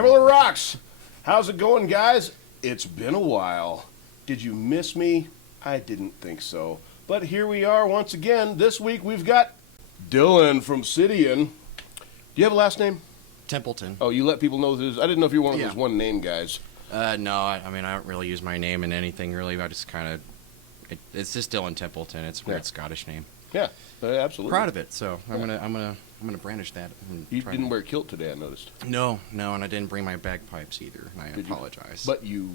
Amarillo rocks. How's it going, guys? It's been a while. Did you miss me? I didn't think so. But here we are once again. This week we've got Dillon from Sidiun. Do you have a last name? Templeton. Oh, you let people know this. I didn't know if you were one of those one-name guys. No, I mean, I don't really use my name in anything, really. I just kind of... It's just Dillon Templeton. It's a weird Scottish name. Yeah, absolutely. Proud of it, so I'm gonna brandish that. You didn't wear a kilt today, I noticed. No, and I didn't bring my bagpipes either, and I apologize. But you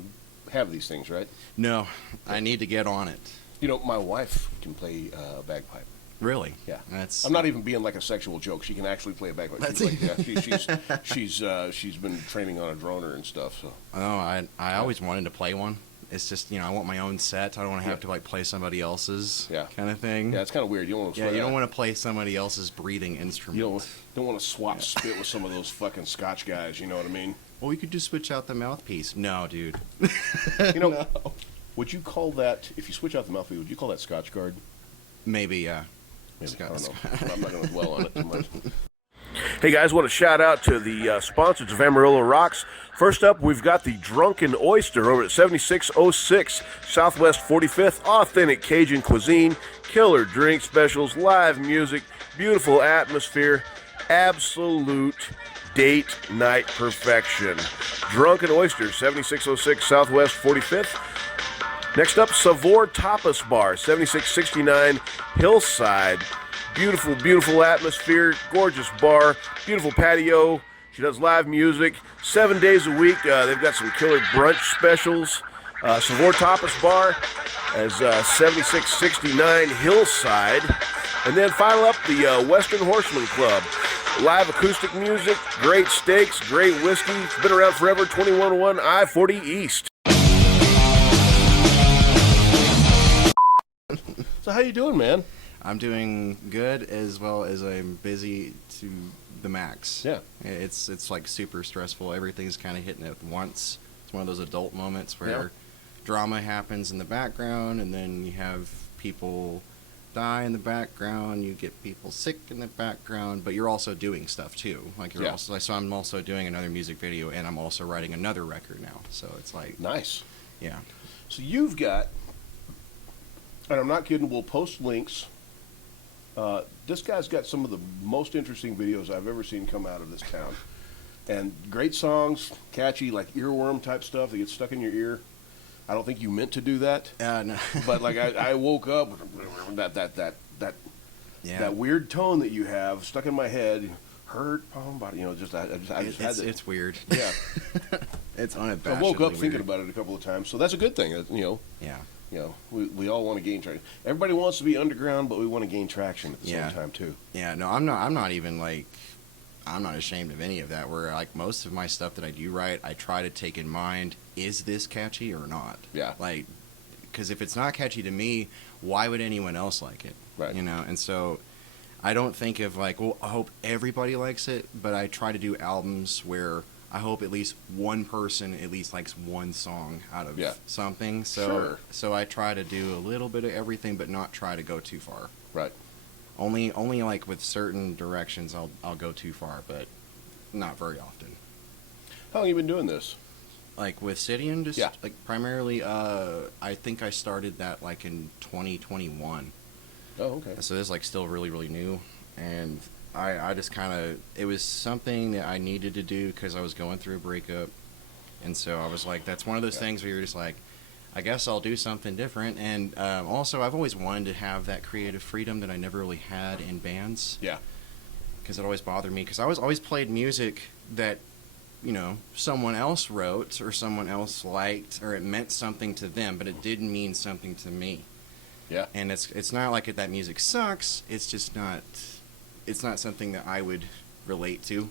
have these things, right? No, I need to get on it. You know, my wife can play bagpipe. Really? Yeah. I'm not even being like a sexual joke. She can actually play a bagpipe. She's been training on a droner and stuff. So. Oh, I always wanted to play one. It's just, I want my own set. I don't want to have to play somebody else's kind of thing. Yeah, it's kind of weird. You don't want to. You don't want to play somebody else's breathing instrument. You don't want to swap spit with some of those fucking Scotch guys. You know what I mean? Well, we could just switch out the mouthpiece. No, dude. No. Would you call that, if you switch out the mouthpiece, would you call that Scotch guard? Maybe, yeah. I don't know. I'm not going to dwell on it too much. Hey guys, want to shout out to the sponsors of Amarillo Rocks. First up, we've got the Drunken Oyster over at 7606 Southwest 45th. Authentic Cajun cuisine, killer drink specials, live music, beautiful atmosphere, absolute date night perfection. Drunken Oyster, 7606 Southwest 45th. Next up, Savor Tapas Bar, 7669 Hillside. Beautiful, beautiful atmosphere, gorgeous bar, beautiful patio. She does live music 7 days a week. They've got some killer brunch specials. Savor Tapas Bar as 7669 Hillside. And then final up, the Western Horseman Club. Live acoustic music, great steaks, great whiskey. It's been around forever, 2101 I-40 East. So how you doing, man? I'm doing good, as well as I'm busy to the max. Yeah. It's like super stressful. Everything's kind of hitting at once. It's one of those adult moments where drama happens in the background, and then you have people die in the background, you get people sick in the background, but you're also doing stuff too. Like so I'm also doing another music video, and I'm also writing another record now. So it's like nice. Yeah. So you've got, and I'm not kidding, we'll post links. This guy's got some of the most interesting videos I've ever seen come out of this town. And great songs, catchy, like earworm type stuff that gets stuck in your ear. I don't think you meant to do that. No. But like I woke up that weird tone that you have stuck in my head, hurt, body, I just had it. It's weird. Yeah. It's unabashedly I woke up weird. thinking about it a couple of times, so that's a good thing, Yeah. We all want to gain traction. Everybody wants to be underground, but we want to gain traction at the same time too. Yeah, no, I'm not even like, I'm not ashamed of any of that. Where like most of my stuff that I do write, I try to take in mind, is this catchy or not? Yeah. Like, because if it's not catchy to me, why would anyone else like it? Right. And so I don't think of like, well, I hope everybody likes it, but I try to do albums where I hope at least one person at least likes one song out of something. So so I try to do a little bit of everything, but not try to go too far. Right. Only like with certain directions I'll go too far, but not very often. How long have you been doing this? Like with Sidiun, just like primarily I think I started that like in 2021. Oh, okay. So this is like still really, really new, and I just kind of, it was something that I needed to do because I was going through a breakup, and so I was like, that's one of those things where you're just like, I guess I'll do something different. And also, I've always wanted to have that creative freedom that I never really had in bands. Yeah. Because it always bothered me, because I always played music that, someone else wrote or someone else liked, or it meant something to them, but it didn't mean something to me. Yeah. And it's not like that music sucks. It's just not. It's not something that I would relate to,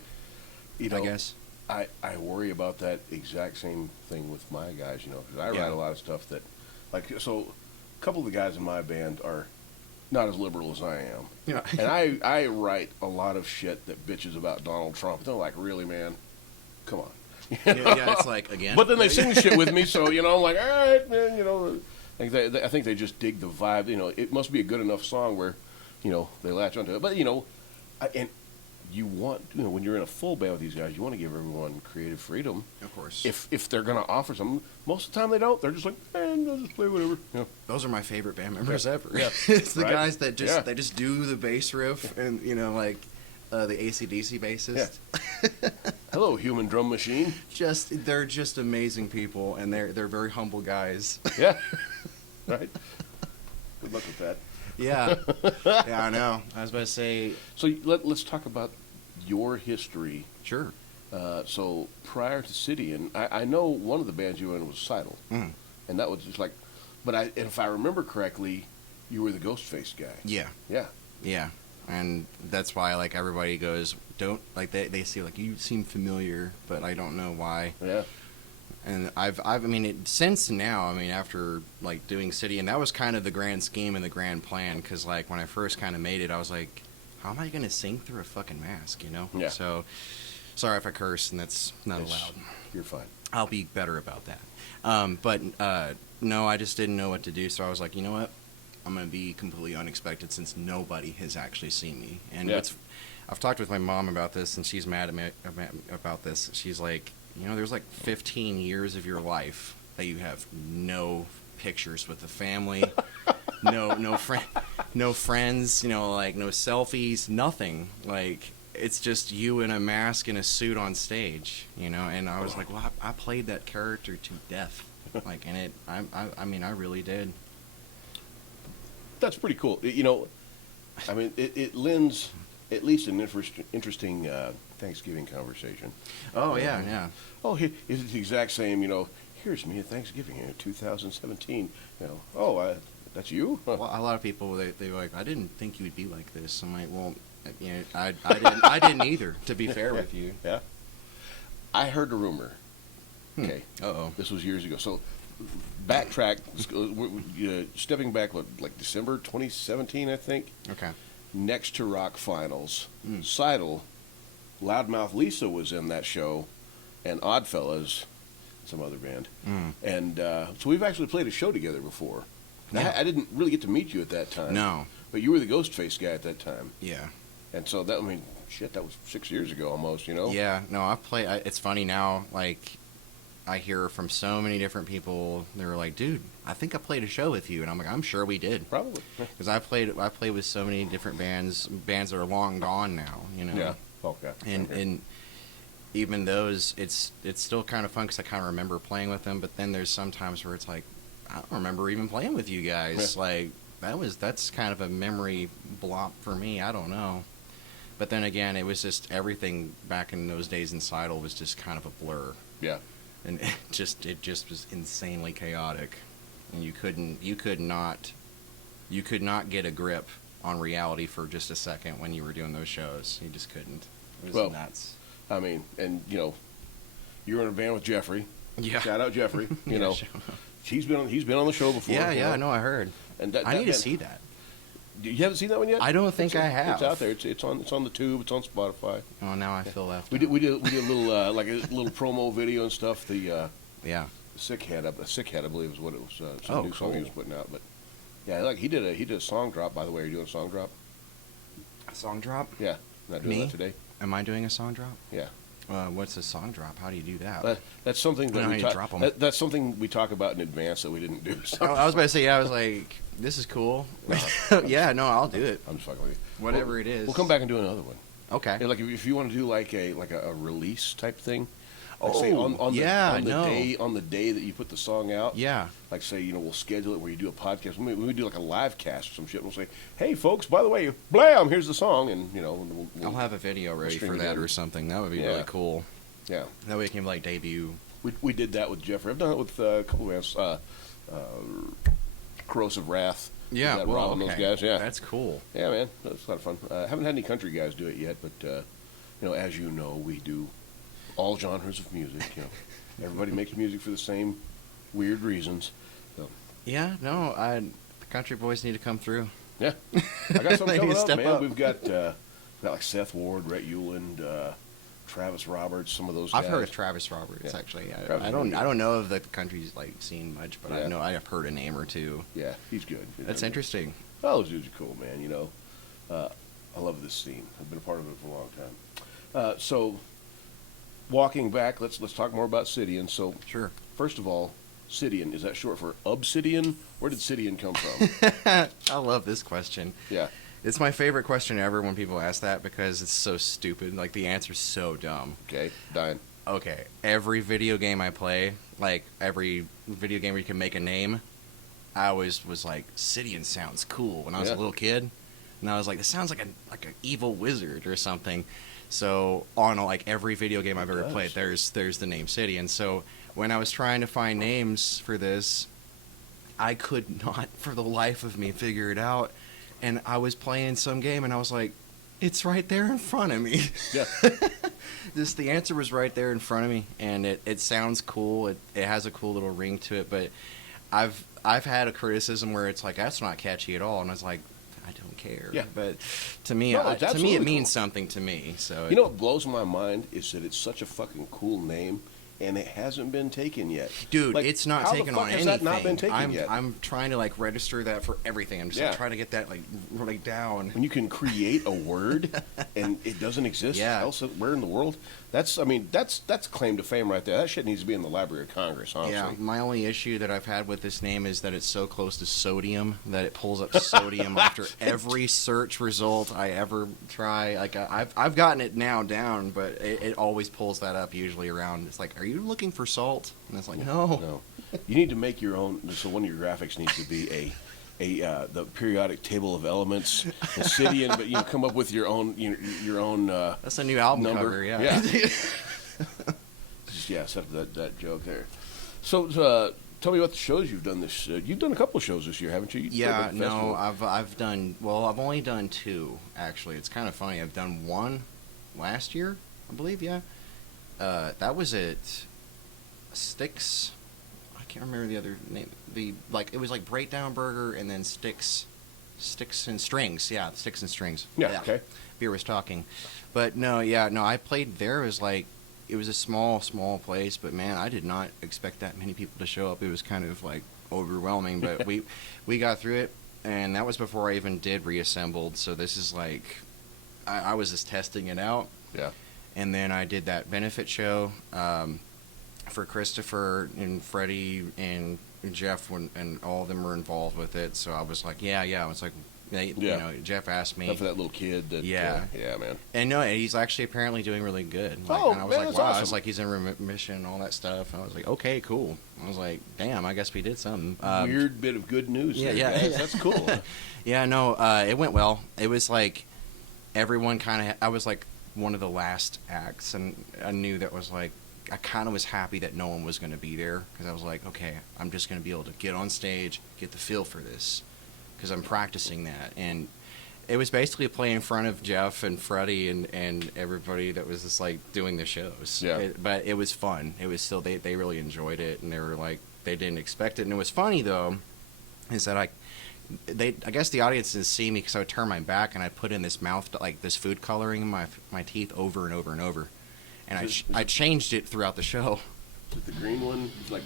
I guess. I worry about that exact same thing with my guys, because I write a lot of stuff that, so a couple of the guys in my band are not as liberal as I am. Yeah. And I write a lot of shit that bitches about Donald Trump. They're like, really, man? Come on. Yeah, it's like, again. But then they sing shit with me, so, I'm like, all right, man, I think they just dig the vibe. It must be a good enough song where, they latch onto it. But, and you want, when you're in a full band with these guys, you want to give everyone creative freedom. Of course. If they're going to offer something, most of the time they don't. They're just like, they'll just play whatever. Those are my favorite band members ever. Yeah. It's the right? guys that just do the bass riff and like the AC/DC bassist. Yeah. Hello, human drum machine. They're just amazing people, and they're very humble guys. Yeah. Right. Good luck with that. Yeah. Yeah, I know. I was about to say. So let's talk about your history. Sure. So prior to Sidiun, I know one of the bands you were in was Sidiun, and that was just like, but if I remember correctly, you were the Ghostface guy. Yeah. Yeah. Yeah. And that's why, like, everybody goes, don't, like, they say, like, you seem familiar, but I don't know why. Yeah. And I mean, since now, I mean, after, like, doing City, and that was kind of the grand scheme and the grand plan, because, like, when I first kind of made it, I was like, how am I going to sing through a fucking mask, Yeah. So, sorry if I curse, and that's not allowed. You're fine. I'll be better about that. But, no, I just didn't know what to do, so I was like, you know what? I'm going to be completely unexpected since nobody has actually seen me. And I've talked with my mom about this, and she's mad at me about this. She's like, there's like 15 years of your life that you have no pictures with the family, no friends, like no selfies, nothing. Like, it's just you in a mask and a suit on stage, And I was like, well, I played that character to death. Like, and I mean, I really did. That's pretty cool. I mean, it lends at least an interesting Thanksgiving conversation. Oh, yeah. Oh, it's the exact same, here's me at Thanksgiving in 2017. That's you? Huh. Well, a lot of people, they're like, I didn't think you would be like this. I'm like, well, I didn't either, to be fair with you. Yeah. I heard a rumor. Okay. Uh-oh. This was years ago. So, backtrack, stepping back, like December 2017, I think? Okay. Next to Rock Finals, Seidel, Loudmouth Lisa was in that show, and Oddfellas, some other band. And so we've actually played a show together before. Yeah. I didn't really get to meet you at that time. No. But you were the Ghostface guy at that time. Yeah. And so that, that was 6 years ago almost, Yeah. No, it's funny now, like, I hear from so many different people. They were like, "Dude, I think I played a show with you," and I'm like, "I'm sure we did." Probably, because I played with so many different bands that are long gone now. Yeah. Okay. And even those, it's still kind of fun because I kind of remember playing with them. But then there's some times where it's like, I don't remember even playing with you guys. Yeah. Like that's kind of a memory blop for me. I don't know. But then again, it was just everything back in those days in Seidel was just kind of a blur. Yeah. And it just was insanely chaotic, and you could not get a grip on reality for just a second when you were doing those shows. You just couldn't. It was nuts. I mean, and you were in a band with Jeffrey. Yeah. Shout out Jeffrey. He's been on the show before. Yeah, I know. I heard. And I need to see that. You haven't seen that one yet? I don't think I have. It's out there. It's on the tube. It's on Spotify. Oh, now I feel left. We did a little like a little promo video and stuff. The Sick Head, I believe is what it was. Some new song he was putting out. But yeah, like he did a song drop. By the way, are you doing a song drop? A song drop? Yeah, not doing that today. Am I doing a song drop? Yeah. What's a song drop? How do you do that? That's something that that's something we talk about in advance that we didn't do. So. I was about to say, I was like, this is cool. Yeah, no, I'll do it. I'm just fucking with you. Whatever it is. We'll come back and do another one. Okay. Yeah, like if you want to do like a release type thing. Like on the day that you put the song out. Yeah. Like say, we'll schedule it where you do a podcast. We do like a live cast or some shit. We'll say, hey folks, by the way, blam, here's the song, and we'll I'll have a video ready for that or something. That would be really cool. Yeah. That way it can like debut. We did that with Jeffrey. I've done it with a couple of bands. Corrosive Wrath. Yeah, Rob and those guys. Yeah, that's cool. Yeah, man, that's a lot of fun. Haven't had any country guys do it yet, but as you know, we do all genres of music. Everybody makes music for the same weird reasons. So. Yeah, no, the country boys need to come through. Yeah, I got something coming up, man. Up. We've got like Seth Ward, Rhett Euland, Travis Roberts, some of those guys. I've heard of Travis Roberts actually. I don't know of the country's scene much, but I know I have heard a name or two. Yeah, he's good. That's interesting. Oh, those dudes are cool, man. I love this scene. I've been a part of it for a long time. So, walking back, let's talk more about Sidiun. So, Sure. First of all, Sidiun, is that short for Obsidian? Where did Sidiun come from? I love this question. Yeah. It's my favorite question ever when people ask that because it's so stupid. Like, the answer's so dumb. Okay, dying. Okay, every video game I play, like every video game where you can make a name, I always was like, Sidiun sounds cool when I was a little kid. And I was like, this sounds like an evil wizard or something. So on like every video game I've ever played, there's the name Sidiun. So when I was trying to find names for this, I could not for the life of me figure it out. And I was playing some game and I was like, it's right there in front of me. Yeah. The answer was right there in front of me, and it sounds cool. It has a cool little ring to it, but I've had a criticism where it's like, that's not catchy at all, and I was like, I don't care. Yeah. But to me, it means something to me. So you know what blows my mind is that it's such a fucking cool name, and it hasn't been taken yet. Dude, like, it's not taken on anything. Has that not been taken yet? I'm trying to like register that for everything. I'm just like, trying to get that like really down. When you can create a word and it doesn't exist elsewhere in the world, that's claim to fame right there. That shit needs to be in the Library of Congress, honestly. Yeah, my only issue that I've had with this name is that it's so close to sodium that it pulls up sodium after every search result I ever try. Like I've gotten it now down, but it always pulls that up usually around. It's like, are you looking for salt? And it's like, no. You need to make your own. So one of your graphics needs to be the periodic table of elements, Obsidian, but you come up with your own That's a new album number. cover, yeah. Set up that joke there. So tell me about the shows you've done this. You've done a couple of shows this year, haven't you? I've done. Well, I've only done 2 actually. It's kind of funny. I've done 1 last year, I believe. Yeah, that was at Sticks. I can't remember the other name. It was like Breakdown Burger and then Sticks and Strings. Yeah, Sticks and Strings. Yeah. Okay. Beer was talking, but no. I played there. It was a small place, but man, I did not expect that many people to show up. It was kind of like overwhelming, but we got through it, and that was before I even did Reassembled. So this is like, I was just testing it out. Yeah. And then I did that benefit show for Christopher and Freddie and Jeff, and all of them were involved with it. So I was like, yeah. I was like, you know, Jeff asked me. Not for that little kid. Yeah, man. And no, he's actually apparently doing really good. And I was like, wow. Awesome. I was like, he's in remission and all that stuff. And I was like, okay, cool. I was like, damn, I guess we did something. Weird bit of good news. Yeah. That's cool. Yeah, no, it went well. It was like everyone kind of. I was like one of the last acts, and I knew that was like. I kind of was happy that no one was going to be there because I was like, okay, I'm just going to be able to get on stage, get the feel for this because I'm practicing that. And it was basically playing in front of Jeff and Freddie and everybody that was just like doing the shows. Yeah. But it was fun. It was still, they really enjoyed it, and they were like, they didn't expect it. And it was funny though, is that I guess the audience didn't see me because I would turn my back and I'd put in this this food coloring in my teeth over and over and over. And I changed it throughout the show. With the green one, like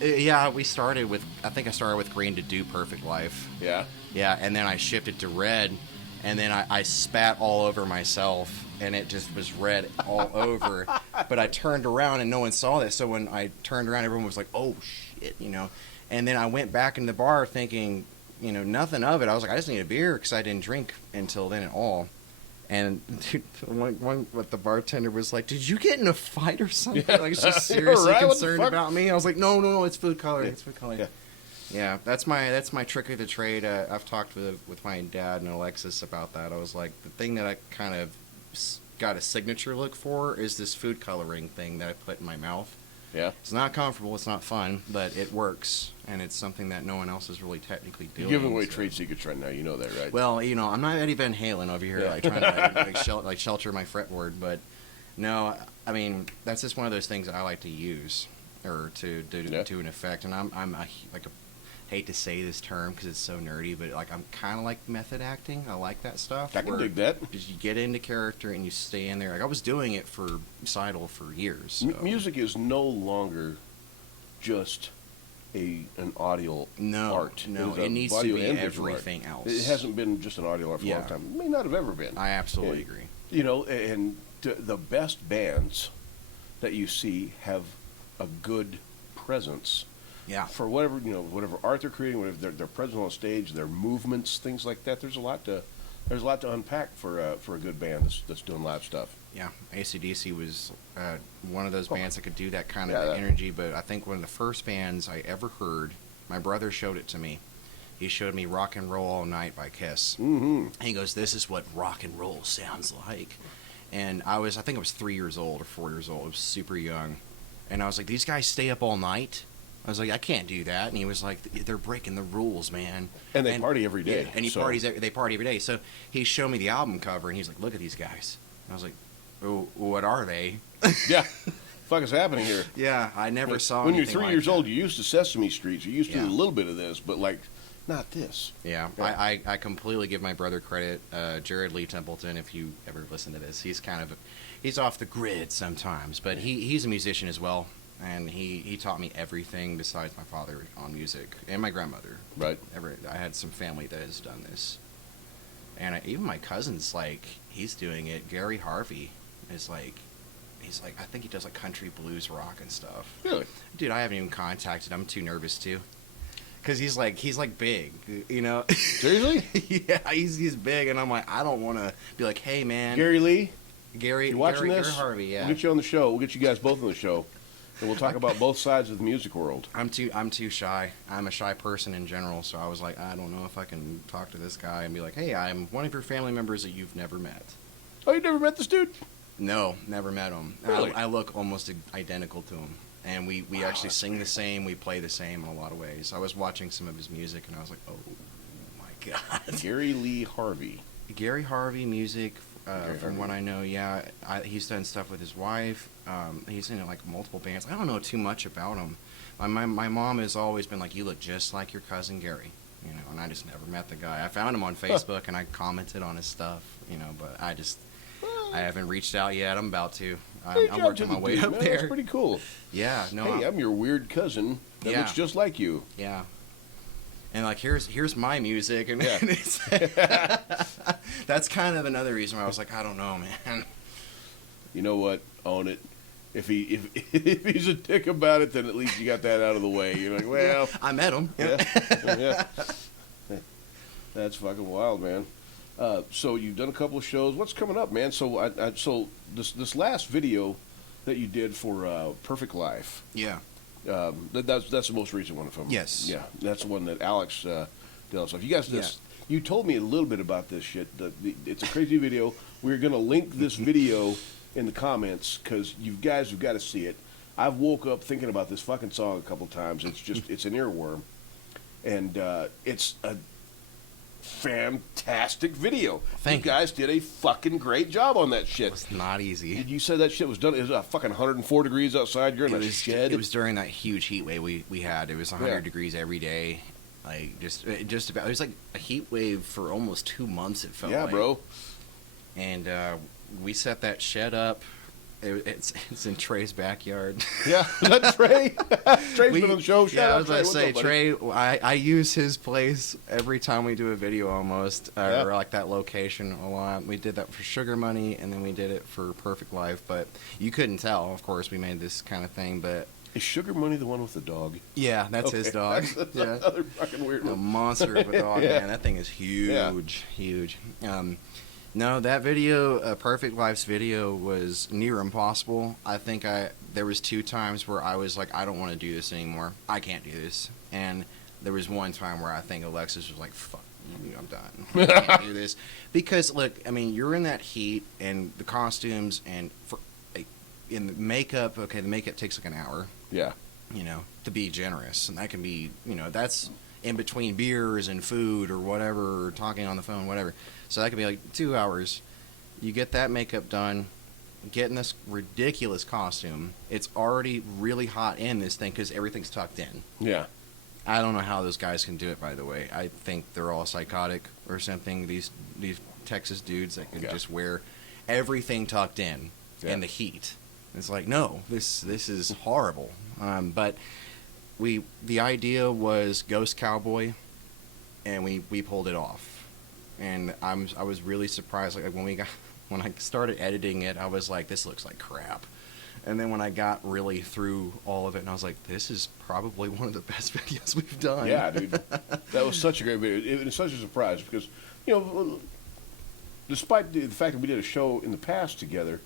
yeah, we started with. I think I started with green to do Perfect Life. Yeah. Yeah, and then I shifted to red, and then I spat all over myself, and it just was red all over. But I turned around and no one saw this, so when I turned around, everyone was like, "Oh shit," you know. And then I went back in the bar thinking, you know, nothing of it. I was like, I just need a beer because I didn't drink until then at all. And dude, one with the bartender was like, "Did you get in a fight or something?" Yeah. Like, she's seriously concerned about me. I was like, "No, it's food coloring. It's food coloring." Yeah, that's my trick of the trade. I've talked with my dad and Alexis about that. I was like, the thing that I kind of got a signature look for is this food coloring thing that I put in my mouth. Yeah. It's not comfortable, it's not fun, but it works, and it's something that no one else is really technically doing. You're giving away trade secrets right now, you know that, right? Well, you know, I'm not Eddie Van Halen over here, like trying to shelter my fretboard, but no, I mean, that's just one of those things that I like to use, or to an effect, and I'm hate to say this term because it's so nerdy, but like I'm kind of like method acting. I like that stuff. I can dig that. Because you get into character and you stay in there. Like I was doing it for Seidel for years. So. Music is no longer just an audio art. No, it needs to be everything else. It hasn't been just an audio art for a long time. It may not have ever been. I absolutely agree. You know, and the best bands that you see have a good presence. Yeah. For whatever art they're creating, whatever their presence on stage, their movements, things like that. There's a lot to unpack for a good band that's doing live stuff. Yeah, AC/DC was one of those bands that could do that kind of energy. But I think one of the first bands I ever heard, my brother showed it to me. He showed me "Rock and Roll All Night" by Kiss. Mm-hmm. And he goes, "This is what rock and roll sounds like." And I think I was 3 years old or 4 years old. I was super young, and I was like, "These guys stay up all night." I was like, "I can't do that." And he was like, "They're breaking the rules, man." And they party every day. Yeah, and they party every day. So he showed me the album cover, and he's like, "Look at these guys." And I was like, "Oh, what are they?" Yeah. Fuck is happening here? Yeah, I never saw. When you're 3 years old, you're used to Sesame Street. You're used to a little bit of this, but like, not this. Yeah. I completely give my brother credit. Jared Lee Templeton, if you ever listen to this, he's off the grid sometimes, but he's a musician as well. And he taught me everything besides my father on music and my grandmother. Right. I had some family that has done this. And even my cousin's like, he's doing it. Gary Harvey is like, I think he does like country blues rock and stuff. Really? Dude, I haven't even contacted him. I'm too nervous to. Because he's like big, you know? Seriously? Yeah, he's big. And I'm like, I don't want to be like, hey, man. Gary Lee? Gary, you watching Gary this? Harvey, yeah. We'll get you on the show. We'll get you guys both on the show. And we'll talk about both sides of the music world. I'm too shy. I'm a shy person in general, so I was like, I don't know if I can talk to this guy and be like, hey, I'm one of your family members that you've never met. Oh, you never met this dude? No, never met him. Really? I look almost identical to him. And we actually sing the same, we play the same in a lot of ways. I was watching some of his music, and I was like, oh, my God. Gary Lee Harvey. Gary Harvey music, from what I know, yeah. He's done stuff with his wife. He's in like multiple bands. I don't know too much about him. My mom has always been like, you look just like your cousin Gary, you know. And I just never met the guy. I found him on Facebook and I commented on his stuff, you know. But I haven't reached out yet. I'm about to. I'm working my way up there. That's pretty cool. Yeah. No. Hey, I'm your weird cousin that looks just like you. Yeah. And like here's my music, and it's that's kind of another reason why I was like, I don't know, man. You know what? Own it. If he's a dick about it, then at least you got that out of the way. You're like, well, I met him. Yeah. That's fucking wild, man. So you've done a couple of shows. What's coming up, man? So so this last video that you did for Perfect Life. Yeah. That's the most recent one of them. Yes. Yeah, that's the one that Alex did. So if you guys you told me a little bit about this shit. It's a crazy video. We're gonna link this video in the comments because you guys have got to see it. I've woke up thinking about this fucking song a couple times. It's an earworm, and it's a fantastic video. You guys did a fucking great job on that shit. It's not easy. You said that shit was done. It was fucking 104 degrees outside. You're in a shed. It was during that huge heat wave we had. It was 100 degrees every day. Like just about. It was like a heat wave for almost 2 months. It felt like. Yeah, bro. And we set that shed up. It's in Trey's backyard. Yeah, is that Trey? Trey's been on the show. Yeah, I was about to say, Trey, I use his place every time we do a video almost, or like that location a lot. We did that for Sugar Money, and then we did it for Perfect Life, but you couldn't tell, of course, we made this kind of thing, but... Is Sugar Money the one with the dog? Yeah, that's his dog. That's another fucking weird one. A monster of a dog, man. That thing is huge, huge. No, that video, Perfect Life's video, was near impossible. I think there was 2 times where I was like, I don't want to do this anymore. I can't do this. And there was one time where I think Alexis was like, fuck you, I'm done. I can't do this. Because, look, I mean, you're in that heat, and the costumes, and in the makeup, the makeup takes like an hour. Yeah. You know, to be generous. And that can be, you know, that's in between beers and food or whatever, or talking on the phone, whatever. So that could be like 2 hours. You get that makeup done, get in this ridiculous costume. It's already really hot in this thing because everything's tucked in. Yeah. I don't know how those guys can do it, by the way. I think they're all psychotic or something. These Texas dudes that can just wear everything tucked in the heat. It's like, no, this is horrible. But the idea was Ghost Cowboy, and we pulled it off. And I was really surprised. Like when I started editing it, I was like, this looks like crap. And then when I got really through all of it, and I was like, this is probably one of the best videos we've done. Yeah, dude. That was such a great video. It was such a surprise because, you know, despite the fact that we did a show in the past together,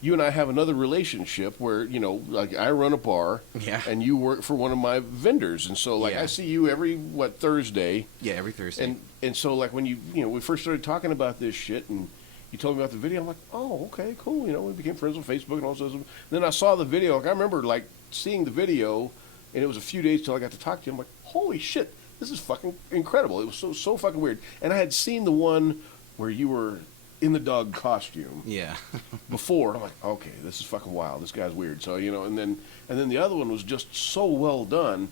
you and I have another relationship where, you know, like I run a bar, yeah, and you work for one of my vendors, and so like I see you every Thursday. Yeah, every Thursday. And so like when we first started talking about this shit, and you told me about the video, I'm like, oh, okay, cool. You know, we became friends on Facebook and all this. And then I saw the video. Like I remember like seeing the video, and it was a few days till I got to talk to you. I'm like, holy shit, this is fucking incredible. It was so fucking weird. And I had seen the one where you were in the dog costume. Yeah. Before, I'm like, okay, this is fucking wild. This guy's weird. So, you know, and then the other one was just so well done.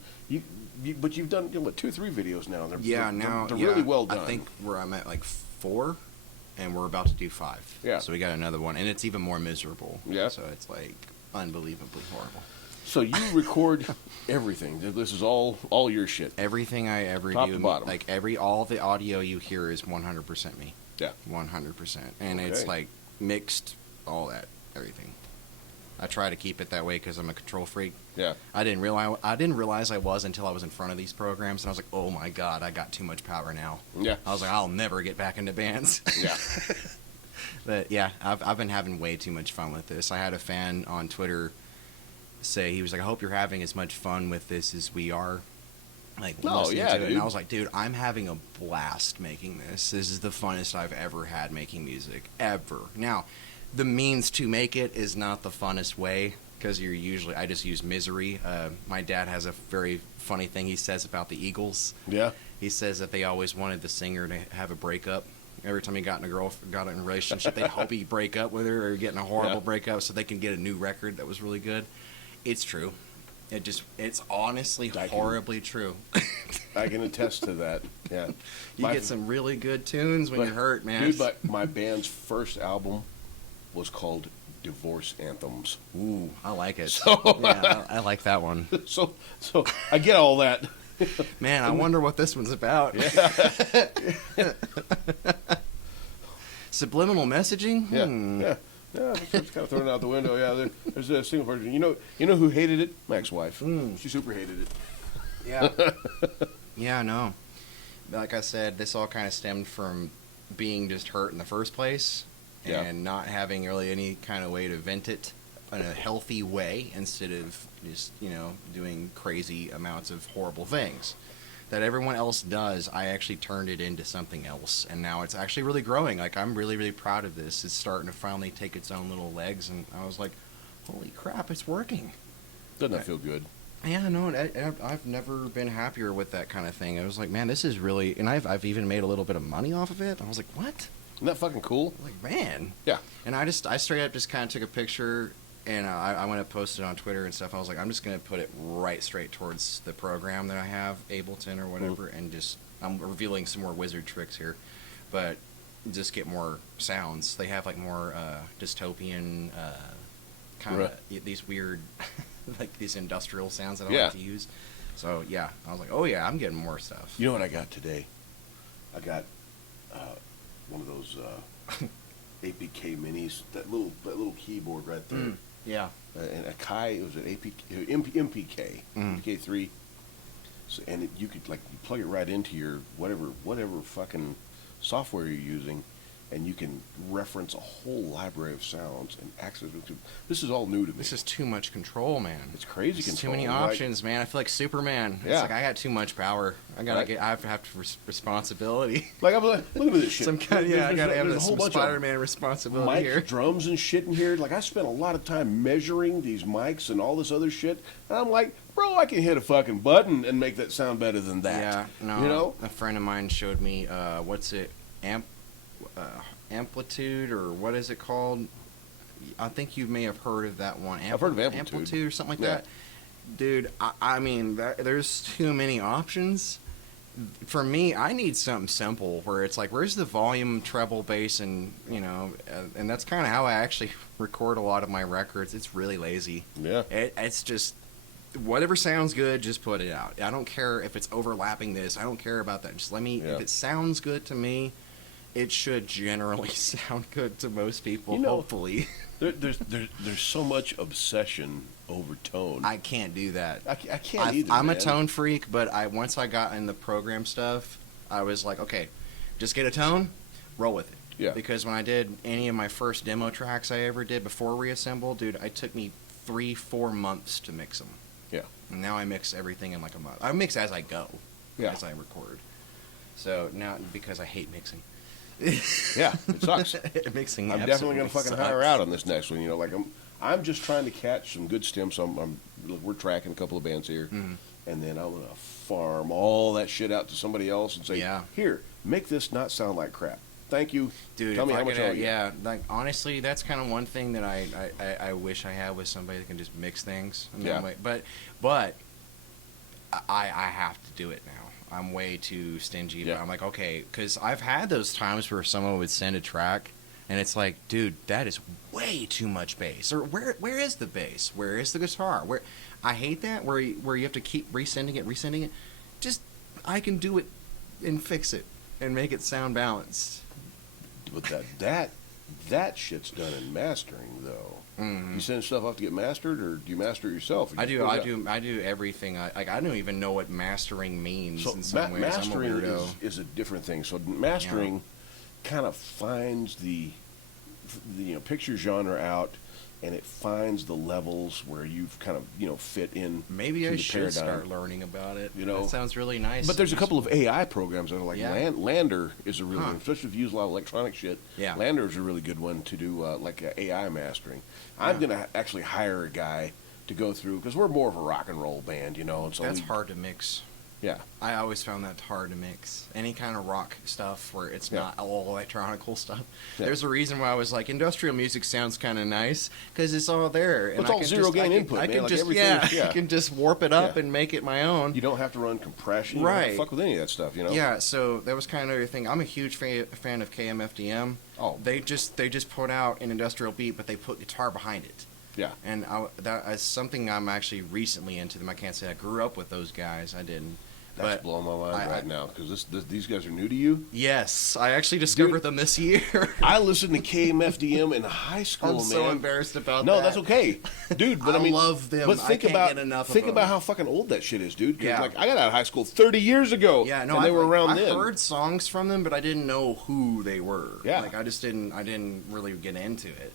But you've done, you know, what, 2 or 3 videos now. They're really well done. I think I'm at like 4, and we're about to do 5. Yeah. So we got another one, and it's even more miserable. Yeah. So it's like unbelievably horrible. So you record everything. This is all your shit. Everything I ever Top do, to bottom. like all the audio you hear is 100% me. Yeah. 100%. And it's like mixed, all that, everything. I try to keep it that way because I'm a control freak. Yeah. I didn't realize I was until I was in front of these programs, and I was like, oh my god, I got too much power now. Yeah. I was like, I'll never get back into bands. Yeah. But yeah, I've been having way too much fun with this. I had a fan on Twitter say, he was like, I hope you're having as much fun with this as we are. Like, listening to it. Dude. And I was like, dude, I'm having a blast making this. This is the funnest I've ever had making music, ever. Now, the means to make it is not the funnest way, because I just use misery. My dad has a very funny thing he says about the Eagles. Yeah. He says that they always wanted the singer to have a breakup. Every time he got in a relationship, they'd hope he'd break up with her or get in a horrible breakup so they can get a new record that was really good. It's true. It's honestly horribly true. I can attest to that. Yeah. You get some really good tunes when you're hurt, man. Dude, but my band's first album was called Divorce Anthems. Ooh, I like it. So, yeah, I like that one. So I get all that. Man, I wonder what this one's about. Yeah. Subliminal messaging? Yeah. Yeah, just kind of throwing it out the window. Yeah, there's a single version. You know who hated it? My ex-wife. She super hated it. Yeah. Yeah, no. Like I said, this all kind of stemmed from being just hurt in the first place and not having really any kind of way to vent it in a healthy way instead of just, doing crazy amounts of horrible things that everyone else does. I actually turned it into something else, and now it's actually really growing. Like, I'm really, really proud of this. It's starting to finally take its own little legs, and I was like, holy crap, it's working. Doesn't that feel good? Yeah, no, I've never been happier with that kind of thing. I was like, man, this is really, and I've even made a little bit of money off of it. I was like, what? Isn't that fucking cool? Like, man. Yeah. And I straight up just kind of took a picture, and I went to post it on Twitter and stuff. I was like, I'm just going to put it right straight towards the program that I have, Ableton or whatever, and I'm revealing some more wizard tricks here, but just get more sounds. They have, like, more dystopian kind of these weird, like, these industrial sounds that I like to use. So, yeah, I was like, oh, yeah, I'm getting more stuff. You know what I got today? I got one of those APK minis, that little keyboard right there. Yeah. And a Kai, it was an MPK, MPK3. So, and you could, like, you plug it right into your whatever fucking software you're using, and you can reference a whole library of sounds and access it to. This is all new to me. This is too much control, man. It's crazy control. Too many options, man. I feel like Superman. Yeah. It's like I got too much power. I have to have responsibility. Like, I'm like, look at this shit. I gotta have some Spider-Man responsibility here. Drums and shit in here. Like, I spent a lot of time measuring these mics and all this other shit, and I'm like, bro, I can hit a fucking button and make that sound better than that. Yeah, no. You know? A friend of mine showed me what's it, amplitude, or what is it called? I think you may have heard of that one. I've heard of amplitude. Amplitude or something like that. Dude, I mean, there's too many options. For me, I need something simple where it's like, where's the volume, treble, bass, and, and that's kind of how I actually record a lot of my records. It's really lazy. Yeah. It's just whatever sounds good, just put it out. I don't care if it's overlapping this. I don't care about that. Just let me. If it sounds good to me, it should generally sound good to most people. Hopefully, there's so much obsession over tone. I can't do that. I can't either. I'm a tone freak, but once I got in the program stuff, I was like, okay, just get a tone, roll with it. Yeah. Because when I did any of my first demo tracks I ever did before Reassemble, dude, it took me 3-4 months to mix them. Yeah. And now I mix everything in like a month. I mix as I go, as I record. So now, because I hate mixing. Yeah, it sucks. Mixing. I'm definitely gonna fucking hire out on this next one. You know, like I'm just trying to catch some good stems. So we're tracking a couple of bands here, and then I'm gonna farm all that shit out to somebody else and say, here, make this not sound like crap. Thank you, dude. Tell me how much I get. Yeah, like honestly, that's kind of one thing that I wish I had with somebody that can just mix things. I mean, but I have to do it now. I'm way too stingy. But I'm like, okay, because I've had those times where someone would send a track, and it's like, dude, that is way too much bass. Or where is the bass? Where is the guitar? I hate that where you have to keep resending it. Just I can do it and fix it and make it sound balanced. But that shit's done in mastering, though. Mm-hmm. You send stuff off to get mastered, or do you master it yourself? I do everything. I don't even know what mastering means. So in some ways. Mastering is a different thing. So mastering kind of finds the picture genre out, and it finds the levels where you've kind of fit in. Maybe I should start learning about it. That sounds really nice. But there's a couple of AI programs that are like Lander is a really good, especially if you use a lot of electronic shit. Yeah. Lander is a really good one to do AI mastering. I'm gonna actually hire a guy to go through because we're more of a rock and roll band, and so that's hard to mix. Yeah, I always found that hard to mix. Any kind of rock stuff where it's not all electronical stuff. Yeah. There's a reason why I was like, industrial music sounds kind of nice because it's all there. And it's all zero gain input. I can just warp it up and make it my own. You don't have to run compression. You don't have to fuck with any of that stuff. Yeah, so that was kind of everything. I'm a huge fan of KMFDM. Oh, they just put out an industrial beat, but they put guitar behind it. Yeah, and that is something I'm actually recently into them. I can't say I grew up with those guys. I didn't. That's blowing my mind right now because these guys are new to you. Yes, I actually discovered them this year. I listened to KMFDM in high school. I'm so embarrassed about that. No, that's okay, dude. But I love them. But think about how fucking old that shit is, dude. Yeah. Like I got out of high school 30 years ago. Yeah, no, and they were around then. I heard songs from them, but I didn't know who they were. Yeah, like I didn't really get into it.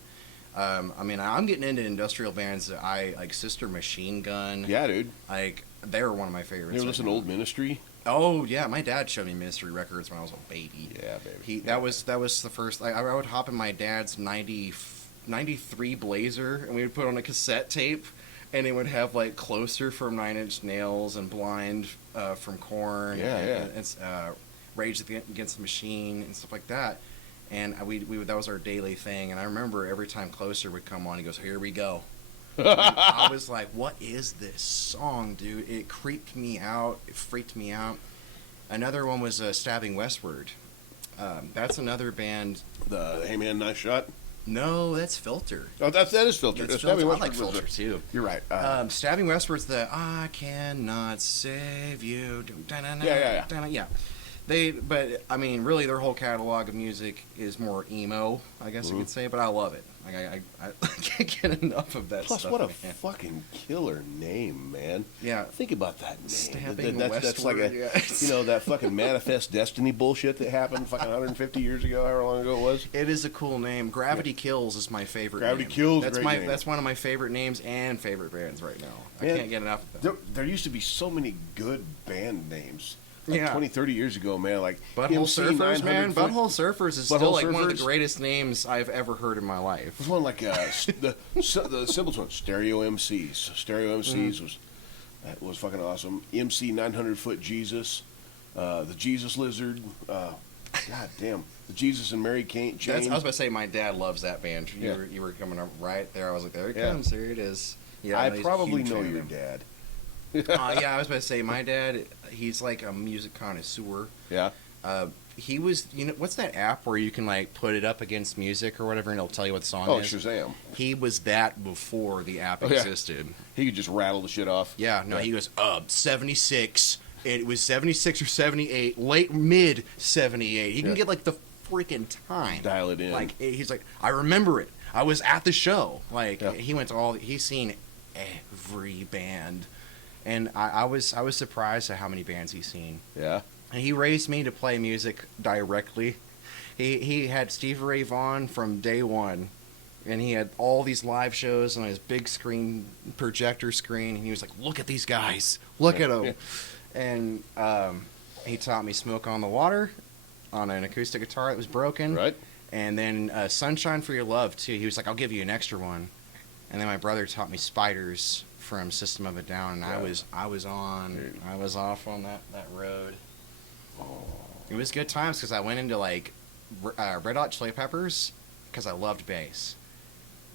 I'm getting into industrial bands that I like. Sister Machine Gun. Yeah, dude. Like they're one of my favorites. You ever listen to Old Ministry? Oh yeah, my dad showed me Ministry records when I was a baby. Yeah, baby. That was the first. Like, I would hop in my dad's 93 Blazer, and we would put on a cassette tape, and it would have like Closer from Nine Inch Nails and Blind from Korn. And Rage Against the Machine and stuff like that. And we that was our daily thing. And I remember every time Closer would come on, he goes, "Here we go." I was like, what is this song, dude? It creeped me out. It freaked me out. Another one was Stabbing Westward. That's another band. The Hey Man, Nice Shot? No, that's Filter. Oh, that is Filter. Filter. I like Filter, too. You're right. Stabbing Westward's the I Cannot Save You. Yeah. But I mean, really, their whole catalog of music is more emo, I guess you could say. But I love it. Like I can't get enough of that stuff. Plus, what a fucking killer name, man! Yeah, think about that name. Stabbing that's like that fucking Manifest Destiny bullshit that happened fucking 150 years ago, however long ago it was. It is a cool name. Gravity Kills is my favorite. Gravity name. Kills. That's one of my favorite names and favorite bands right now. Man, I can't get enough of them. There used to be so many good band names. 20, 30 years ago, man, like Butthole Surfers, man. Butthole Surfers is still like one of the greatest names I've ever heard in my life. There's one like the simplest one, Stereo MCs. Stereo MCs was fucking awesome. MC 900 Foot Jesus, the Jesus Lizard. God damn, the Jesus and Mary Chain. I was about to say my dad loves that band. You were coming up right there. I was like, there it comes. There it is. Yeah, I probably know your dad. I was about to say my dad. He's like a music connoisseur. Yeah. he was, what's that app where you can like put it up against music or whatever and it'll tell you what the song is? Oh, Shazam. He was that before the app existed. He could just rattle the shit off. Yeah, no, he goes, 76, it was 76 or 78, mid 78. He can get like the freaking time. Dial it in. Like, he's like, I remember it. I was at the show. Like, he went to he's seen every band. And I was surprised at how many bands he's seen. Yeah. And he raised me to play music directly. He had Stevie Ray Vaughan from day one, and he had all these live shows on his big screen, projector screen, and he was like, look at these guys. Look at them. And he taught me Smoke on the Water on an acoustic guitar that was broken. Right. And then Sunshine for Your Love, too. He was like, I'll give you an extra one. And then my brother taught me Spiders from System of a Down, and I was off on that road. Oh. It was good times because I went into like Red Hot Chili Peppers because I loved bass,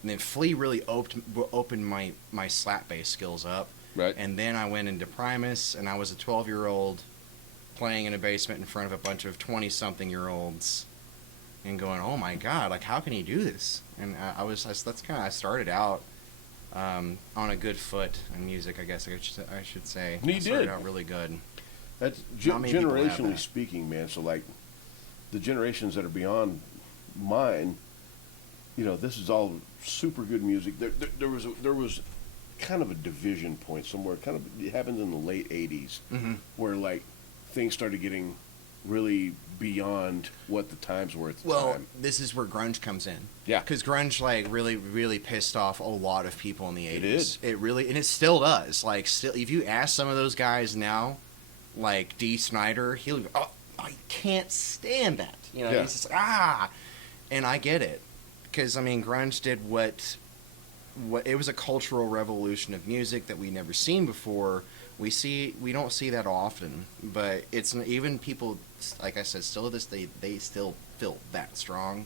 and then Flea really opened my slap bass skills up. Right. And then I went into Primus, and I was a 12-year-old playing in a basement in front of a bunch of 20-something-year-olds, and going, oh my god, like how can he do this? And I started out on a good foot in music, I guess I should say. You started did. Out really good. That's generationally speaking, man. So like the generations that are beyond mine, this is all super good music. There was kind of a division point somewhere. It happened in the late '80s, where like things started getting really beyond what the times were at the time. This is where grunge comes in. Yeah. Because grunge, like, really, really pissed off a lot of people in the 80s. It did. It really, and it still does. Like, if you ask some of those guys now, like Dee Snider, he'll be, oh, I can't stand that. He's just like, And I get it. Because, I mean, grunge did what it was a cultural revolution of music that we never seen before. We don't see that often, but it's even people, like I said, still they still feel that strong,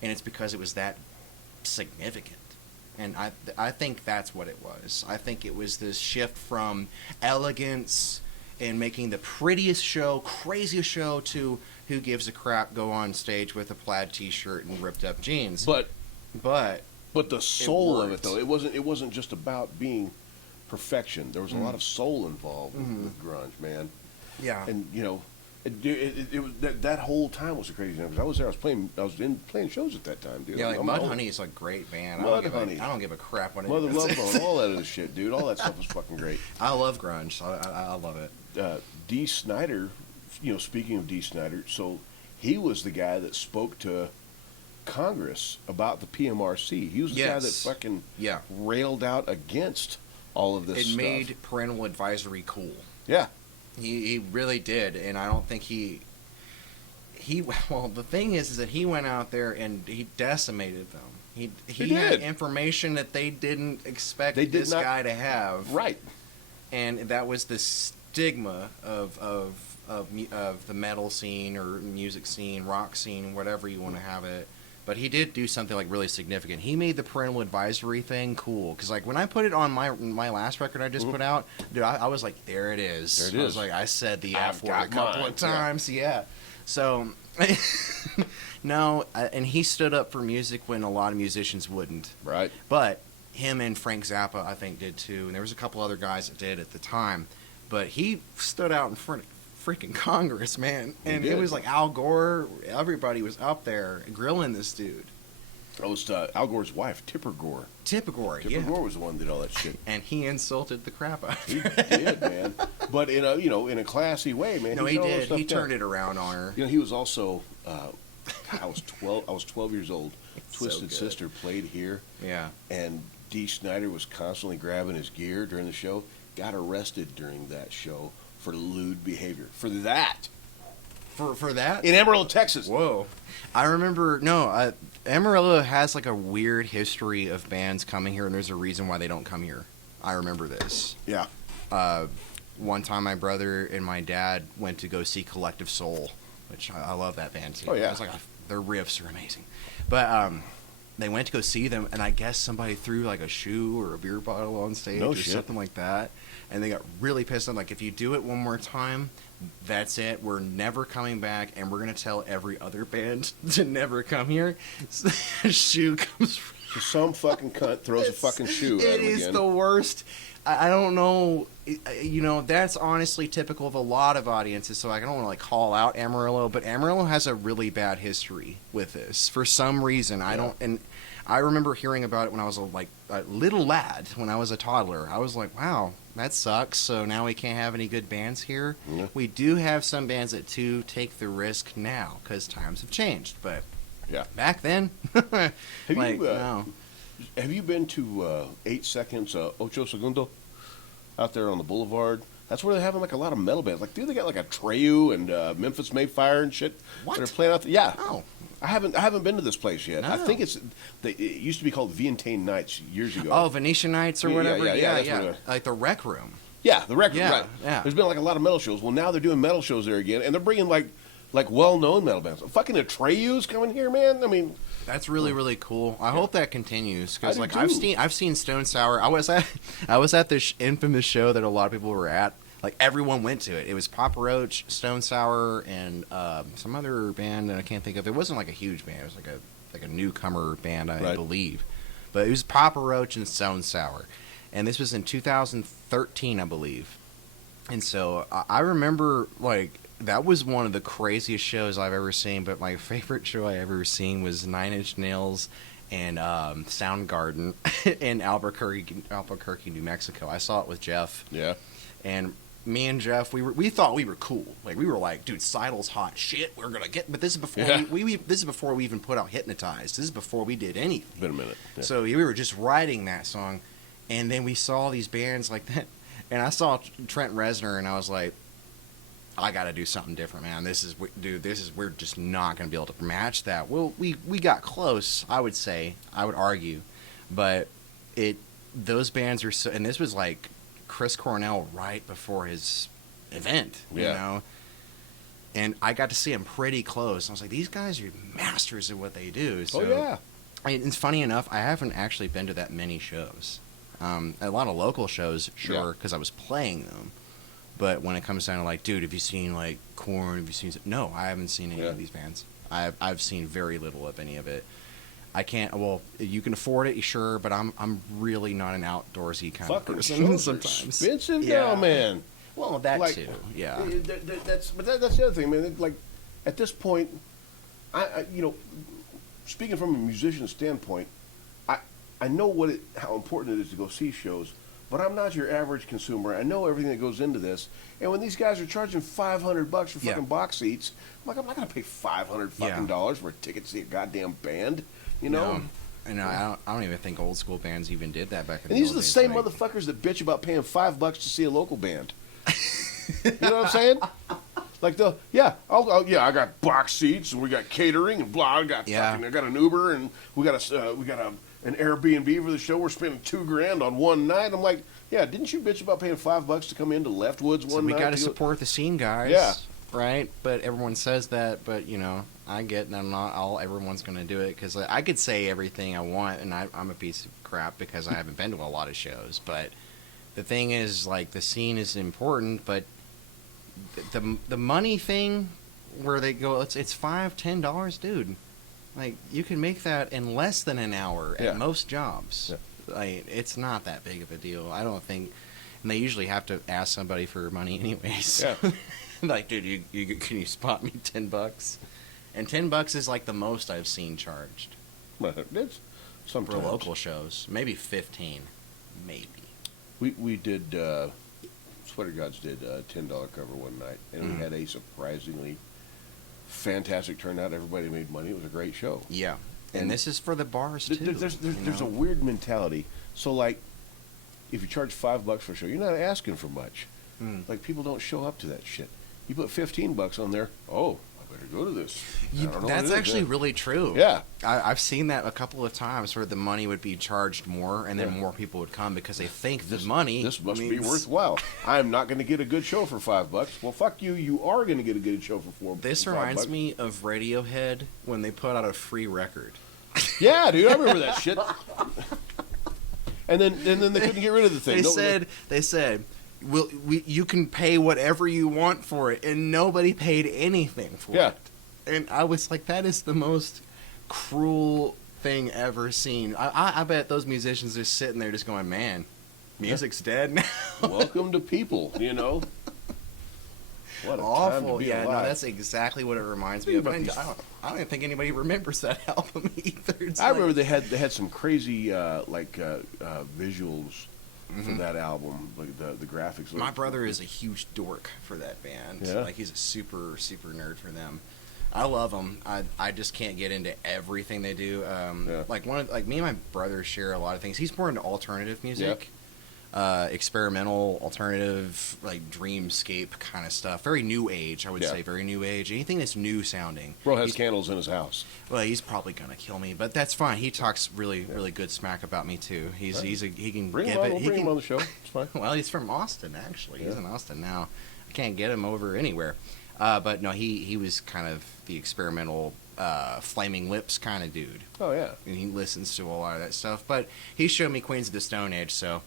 and it's because it was that significant. And I think that's what it was. I think it was this shift from elegance and making the prettiest show, craziest show, to who gives a crap, go on stage with a plaid t-shirt and ripped up jeans. But the soul of it though, it wasn't just about being perfection. There was a lot of soul involved with grunge, man. Yeah. And it was that whole time was a crazy time because I was there. I was playing shows at that time, dude. Yeah, like Mudhoney is a great band. I don't give a crap what Mother Love Bone, all that other shit, dude. All that stuff was fucking great. I love grunge. I love it. Dee Snider, speaking of Dee Snider, so he was the guy that spoke to Congress about the PMRC. He was the guy that fucking railed out against all of this stuff. It made parental advisory cool. Yeah. He really did, and I don't think he well, the thing is that he went out there and he decimated them. He had information that they didn't expect this guy to have. Right. And that was the stigma of the metal scene or music scene, rock scene, whatever you want to have it. But he did do something like really significant. He made the parental advisory thing cool. Because like when I put it on my last record I just put out, dude, I was like, there it is. There it is. I was like, I said the F word a couple of times. Yeah. So, no, and he stood up for music when a lot of musicians wouldn't. Right. But him and Frank Zappa, I think, did too. And there was a couple other guys that did at the time. But he stood out in front of freaking Congress, man. And it was like Al Gore, everybody was up there grilling this dude. That was Al Gore's wife, Tipper Gore. Tipper Gore was the one that did all that shit. And he insulted the crap out of her. He did, man. But in a classy way, man. No, he did. He turned it around on her. He was also I was 12 years old. Twisted Sister played here. Yeah. And Dee Snider was constantly grabbing his gear during the show. Got arrested during that show for lewd behavior. For that. For that? In Amarillo, Texas. Whoa. I remember, Amarillo has like a weird history of bands coming here, and there's a reason why they don't come here. I remember this. Yeah. One time my brother and my dad went to go see Collective Soul, which I love that band too. Oh, yeah. I was like, their riffs are amazing. But they went to go see them, and I guess somebody threw like a shoe or a beer bottle on stage something like that. And they got really pissed. I'm like, if you do it one more time, that's it. We're never coming back, and we're gonna tell every other band to never come here. So a shoe comes. Some fucking cunt throws a fucking shoe at him again. It is the worst. I don't know. You know, that's honestly typical of a lot of audiences. So I don't want to like call out Amarillo, but Amarillo has a really bad history with this for some reason. Yeah. I don't. And I remember hearing about it when I was a little lad, when I was a toddler. I was like, wow, that sucks. So now we can't have any good bands here. Yeah. We do have some bands that do take the risk now because times have changed. But yeah, back then, no. Have you been to 8 Seconds, Ocho Segundo, out there on the boulevard? That's where they're having like a lot of metal bands. Like, dude, they got like a Treyu and Memphis Mayfire and shit. What? They're playing out there. Yeah. Oh. I haven't been to this place yet. No. I think it used to be called Vientiane Nights years ago. Oh, Venetian Nights or whatever. Yeah. Like the Rec Room. Yeah, the Rec Room. Yeah, right. yeah. There's been like a lot of metal shows. Well, now they're doing metal shows there again, and they're bringing like well-known metal bands. Fucking Atreyu's coming here, man. I mean, that's really, really cool. I hope that continues because like too. I've seen Stone Sour. I was at this infamous show that a lot of people were at. Like everyone went to it. It was Papa Roach, Stone Sour, and some other band that I can't think of. It wasn't like a huge band. It was like a newcomer band, I believe. But it was Papa Roach and Stone Sour, and this was in 2013, I believe. And so I remember like that was one of the craziest shows I've ever seen. But my favorite show I ever seen was Nine Inch Nails and Soundgarden in Albuquerque, New Mexico. I saw it with Jeff. Yeah. And me and Jeff, we thought we were cool. Like we were like, dude, Seidel's hot shit. We're gonna get. But this is before this is before we even put out Hypnotized. This is before we did anything. Been a minute. Yeah. So we were just writing that song, and then we saw these bands like that, and I saw Trent Reznor, and I was like, I got to do something different, man. We're just not gonna be able to match that. Well, we got close. I would argue, but those bands are so, and this was like Chris Cornell right before his event, you know? And I got to see him pretty close. I was like, these guys are masters at what they do. So, it's funny enough, I haven't actually been to that many shows. A lot of local shows, sure, because I was playing them. But when it comes down to like, dude, have you seen like Korn? Have you seen? No, I haven't seen any of these bands. I've seen very little of any of it. I can't. Well, you can afford it, sure, but I'm really not an outdoorsy kind of person. Sometimes expensive now, man. Well, that too. Yeah. That's the other thing, man. Like at this point, I speaking from a musician standpoint, I know how important it is to go see shows, but I'm not your average consumer. I know everything that goes into this, and when these guys are charging $500 for fucking box seats, I'm not gonna pay $500 fucking dollars for a ticket to see a goddamn band. You know? No. And I don't even think old school bands even did that back in the day. And these are the same like, motherfuckers that bitch about paying $5 to see a local band. You know what I'm saying? Like I got box seats and we got catering and blah. I got an Uber and we got an Airbnb for the show. We're spending $2,000 on one night. I'm like, yeah, didn't you bitch about paying $5 to come into Leftwoods one night? We got to support the scene, guys. Yeah. Right? But everyone says that, but I get that not all everyone's going to do it because I could say everything I want, and I'm a piece of crap because I haven't been to a lot of shows. But the thing is, like, the scene is important, but the money thing where they go, it's $5-10, dude. Like, you can make that in less than an hour at most jobs. Yeah. Like, it's not that big of a deal, I don't think. And they usually have to ask somebody for money anyways. Yeah. Like, dude, can you spot me $10? And $10 is like the most I've seen charged. It's sometimes for local shows, maybe 15, maybe. We did Sweater Gods did a $10 cover one night, and we had a surprisingly fantastic turnout. Everybody made money. It was a great show. Yeah, and this is for the bars too. There's a weird mentality. So like, if you charge $5 for a show, you're not asking for much. Like people don't show up to that shit. You put $15 on there. Oh, I better go to this. That's actually really true. Yeah, I've seen that a couple of times where the money would be charged more, and then more people would come because they think this must be worthwhile. I'm not going to get a good show for $5. Well, fuck you. You are going to get a good show for $4. This reminds me of Radiohead when they put out a free record. Yeah, dude, I remember that shit. And then they couldn't get rid of the thing. They said, you can pay whatever you want for it, and nobody paid anything for it. And I was like, that is the most cruel thing ever seen. I bet those musicians are sitting there just going, man, music's dead now. Welcome to people, you know. What a awful. time to be yeah, alive. no, that's exactly what it reminds me of. I don't even think anybody remembers that album either. I remember they had some crazy visuals for that album, like the graphics. My brother is a huge dork for that band. Yeah. Like, he's a super nerd for them. I love them. I just can't get into everything they do. Like me and my brother share a lot of things. He's more into alternative music. Experimental, alternative, like dreamscape kind of stuff. Very new age, I would say. Very new age. Anything that's new sounding. Bro has candles in his house. Well, he's probably gonna kill me, but that's fine. He talks really good smack about me too. He can bring give him on. it. We'll bring him on the show. It's fine. Well, he's from Austin actually. He's in Austin now. I can't get him over anywhere. But no, he was kind of the experimental, Flaming Lips kind of dude. Oh yeah. And he listens to a lot of that stuff. But he showed me Queens of the Stone Age, so.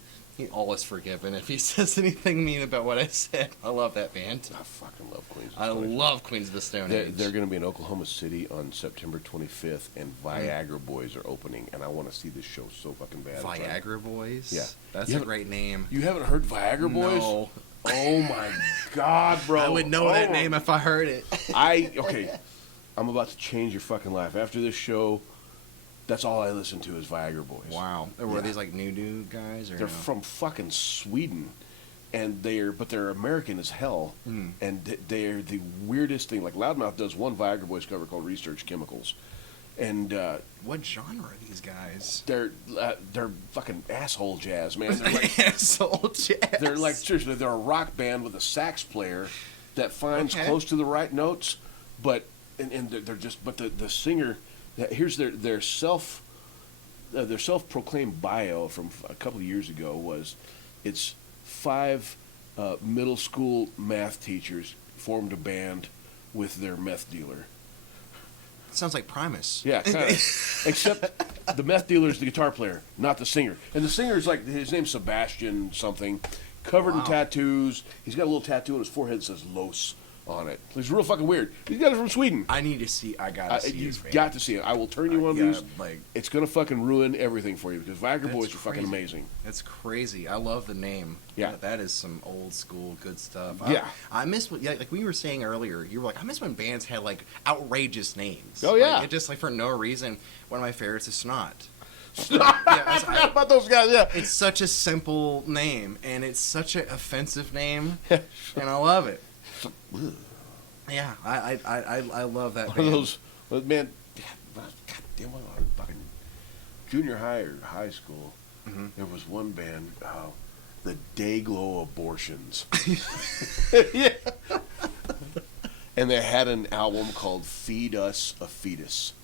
All is forgiven if he says anything mean about what I said. I love that band. I fucking love Queens. I love Queens of the Stone Age. They're going to be in Oklahoma City on September 25th, and Viagra Boys are opening, and I want to see this show so fucking bad. Viagra Boys? Yeah. That's a great name. You haven't heard Viagra Boys? No. Oh my God, bro. I would know that name if I heard it. Okay. I'm about to change your fucking life. After this show, that's all I listen to is Viagra Boys. Wow. Were these like new guys? Or they're no? from fucking Sweden, and they're American as hell, and they're the weirdest thing. Like Loudmouth does one Viagra Boys cover called Research Chemicals, and what genre are these guys? They're fucking asshole jazz, man. They're like asshole jazz. They're like seriously, they're a rock band with a sax player that finds close to the right notes, but and they're just the singer. Here's their self-proclaimed bio from a couple of years ago was, it's 5 middle school math teachers formed a band with their meth dealer. Sounds like Primus. Yeah, kind of. Except the meth dealer is the guitar player, not the singer. And the singer is like, his name's Sebastian something, covered in tattoos. He's got a little tattoo on his forehead that says Los on it. It's real fucking weird. These guys are from Sweden. I need to see. I gotta see. You've got to see it. I will turn you on these. Like, it's gonna fucking ruin everything for you because Viagra Boys are fucking amazing. That's crazy. I love the name. Yeah, that is some old school good stuff. I miss what. Yeah, like we were saying earlier. You were like, I miss when bands had like outrageous names. Oh yeah, like, it just like for no reason. One of my favorites is Snot. I forgot about those guys. Yeah, it's such a simple name and it's such an offensive name, and I love it. Yeah, I love that band. Those, man, God damn, fucking junior high or high school, there was one band, the Dayglow Abortions. Yeah. And they had an album called Feed Us a Fetus.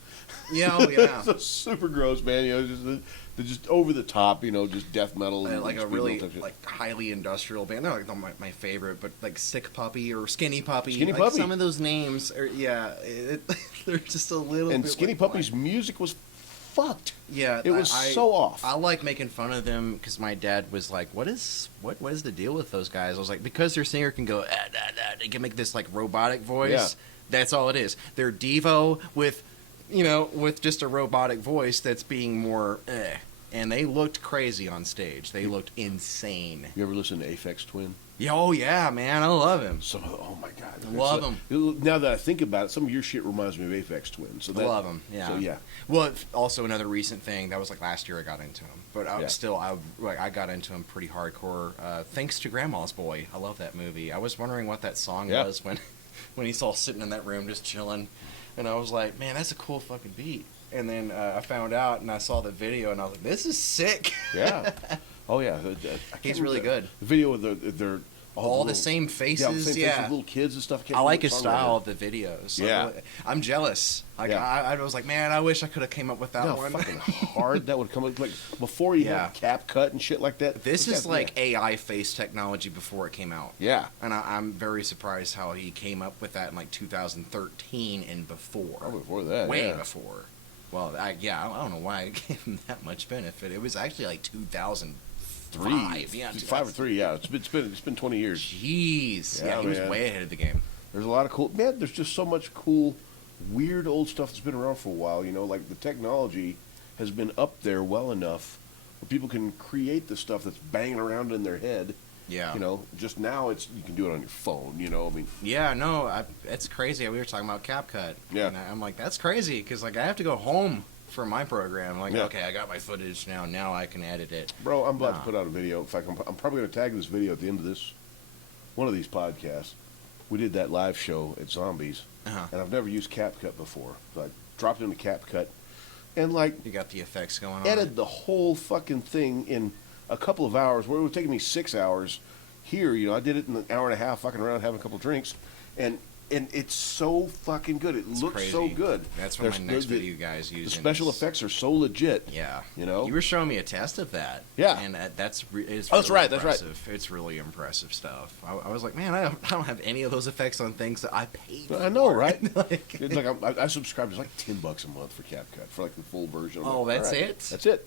Yeah, oh yeah. It's super gross, man. You know, just over the top, you know, just death metal. And like a really like highly industrial band. They're like my favorite, but like Sick Puppy or Skinny Puppy. Skinny like Puppy. Some of those names are they're just a little. And bit Skinny Puppy's music was fucked. Yeah, it was so off. I like making fun of them because my dad was like, "What is the deal with those guys?" I was like, "Because their singer can go, they can make this like robotic voice. Yeah. That's all it is. They're Devo with." With just a robotic voice that's being more And they looked crazy on stage. They looked insane. You ever listen to Aphex Twin? Yeah, oh, yeah, man. I love him. Oh, my God. Love him. Now that I think about it, some of your shit reminds me of Aphex Twin. So I love him, yeah. So, yeah. Well, also another recent thing, that was like last year I got into him. But I got into him pretty hardcore. Thanks to Grandma's Boy. I love that movie. I was wondering what that song was when he's all sitting in that room just chilling. And I was like, man, that's a cool fucking beat. And then I found out and I saw the video and I was like, this is sick. Yeah. Oh, yeah. He's really good. The video with their all the same faces. Yeah, same faces, little kids and stuff. I like his style of the videos. Yeah. I'm jealous. I was like, man, I wish I could have came up with that one. Fucking hard that would come up. Like, before you had cap cut and shit like that. This is like AI face technology before it came out. Yeah. And I'm very surprised how he came up with that in like 2013 and before. Probably before that. Way before. Well, I don't know why I gave him that much benefit. It was actually like 2005 3. 5, yeah, 5 or 3. Yeah, it's been 20 years. Jeez, yeah, he was way ahead of the game. There's a lot of cool, man. There's just so much cool, weird old stuff that's been around for a while. You know, like the technology has been up there well enough where people can create the stuff that's banging around in their head. Yeah. You know, just now you can do it on your phone. You know, I mean. Yeah, no, it's crazy. We were talking about CapCut. Yeah. And I'm like, that's crazy because like I have to go home for my program. Like, okay, I got my footage now. Now I can edit it. Bro, I'm about to put out a video. In fact, I'm probably going to tag this video at the end of one of these podcasts. We did that live show at Zombies, and I've never used CapCut before. So I dropped into CapCut, and like you got the effects going on. Edited the whole fucking thing in a couple of hours. Where it would take me 6 hours. Here, you know, I did it in an hour and a half, fucking around, having a couple of drinks, and it's so fucking good. It looks crazy. So good. That's what my next video guys use. The special effects are so legit. Yeah, you know, you were showing me a test of that. Yeah, and that's really that's right. It's really impressive stuff. I was like, man, I don't have any of those effects on things that I paid for. I know, right? It's like I subscribed. It's like $10 a month for CapCut for like the full version. Oh, that's it. That's it.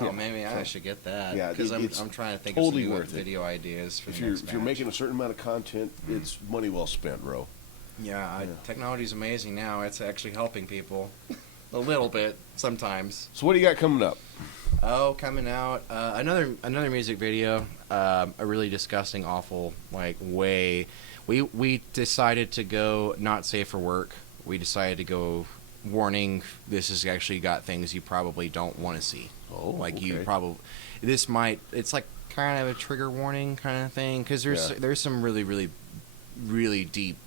Oh, maybe I should get that. Yeah, because I'm trying to think totally of some worth video ideas for if you're making a certain amount of content, it's money well spent, bro. Yeah, technology's amazing now. It's actually helping people a little bit sometimes. So what do you got coming up? Oh, coming out another music video. A really disgusting, awful way. We decided to go not safe for work. We decided to go warning. This has actually got things you probably don't want to see. Oh, okay. You probably it's like kind of a trigger warning kind of thing because there's some really really really deep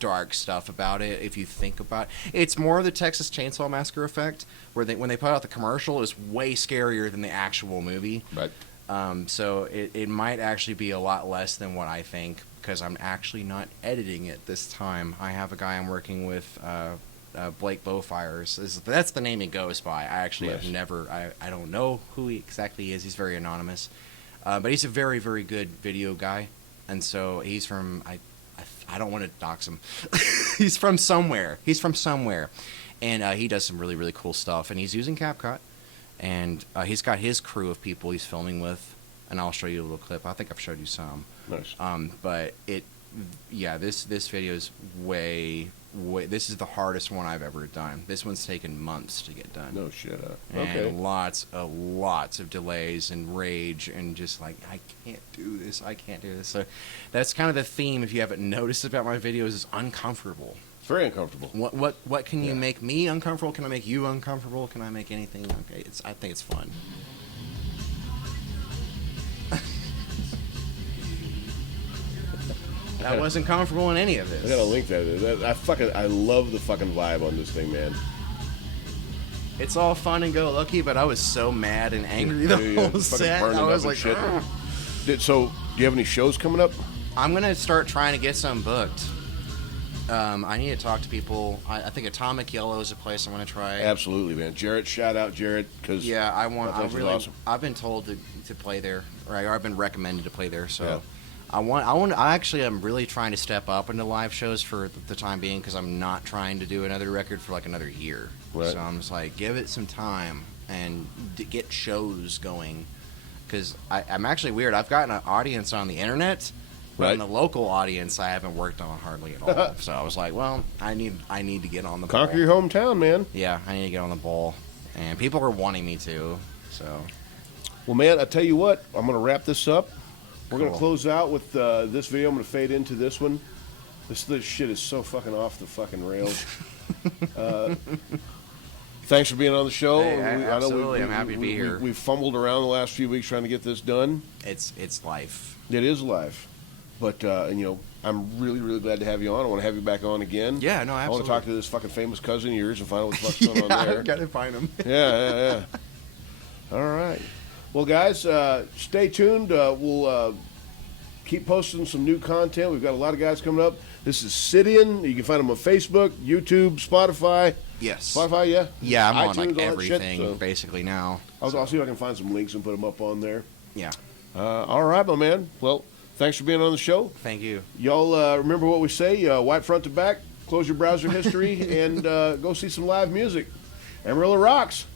dark stuff about it if you think about it. It's more of the Texas Chainsaw Massacre effect where when they put out the commercial it's way scarier than the actual movie. Right. So it might actually be a lot less than what I think because I'm actually not editing it this time. I have a guy I'm working with, Blake Bowfires. That's the name he goes by. I actually have never. I don't know who he exactly is. He's very anonymous, but he's a very very good video guy, and so he's from. I don't want to dox him. He's from somewhere. And he does some really really cool stuff. And he's using CapCut, and he's got his crew of people he's filming with. And I'll show you a little clip. I think I've showed you some. Nice. But this video is way. This is the hardest one I've ever done. This one's taken months to get done. No shit. And lots of delays and rage and just like I can't do this. So that's kind of the theme. If you haven't noticed about my videos, is uncomfortable. It's very uncomfortable. What can you make me uncomfortable? Can I make you uncomfortable? Can I make anything? Okay, I think it's fun. I wasn't comfortable in any of this. I gotta link that. I love the fucking vibe on this thing, man. It's all fun and go lucky, but I was so mad and angry the whole set. I was like, shit. So, do you have any shows coming up? I'm gonna start trying to get some booked. I need to talk to people. I think Atomic Yellow is a place I'm gonna try. Absolutely, man. Jarrett, shout out Jarrett, because awesome. I've been told to play there, or I've been recommended to play there. So. Yeah. I'm really trying to step up into live shows for the time being because I'm not trying to do another record for like another year. Right. So I'm just like, give it some time and get shows going. Because I'm actually weird. I've gotten an audience on the internet, but in the local audience, I haven't worked on hardly at all. So I was like, well, I need to get on the ball. Conquer your hometown, man. Yeah, I need to get on the ball. And people are wanting me to. So. Well, man, I tell you what, I'm going to wrap this up. We're going to close out with this video. I'm going to fade into this one. This shit is so fucking off the fucking rails. Thanks for being on the show. Hey, absolutely. I'm happy to be here. We've fumbled around the last few weeks trying to get this done. It's life. It is life. But, I'm really, really glad to have you on. I want to have you back on again. Yeah, no, absolutely. I want to talk to this fucking famous cousin of yours and find out what the fuck's going on there. I got to find him. Yeah. All right. Well, guys, stay tuned. We'll keep posting some new content. We've got a lot of guys coming up. This is Sidiun. You can find him on Facebook, YouTube, Spotify. Yes. Spotify, yeah? Yeah, I'm iTunes, on like everything basically now. I'll see if I can find some links and put them up on there. Yeah. All right, my man. Well, thanks for being on the show. Thank you. Y'all remember what we say, wipe front to back, close your browser history, and go see some live music. Amarillo rocks.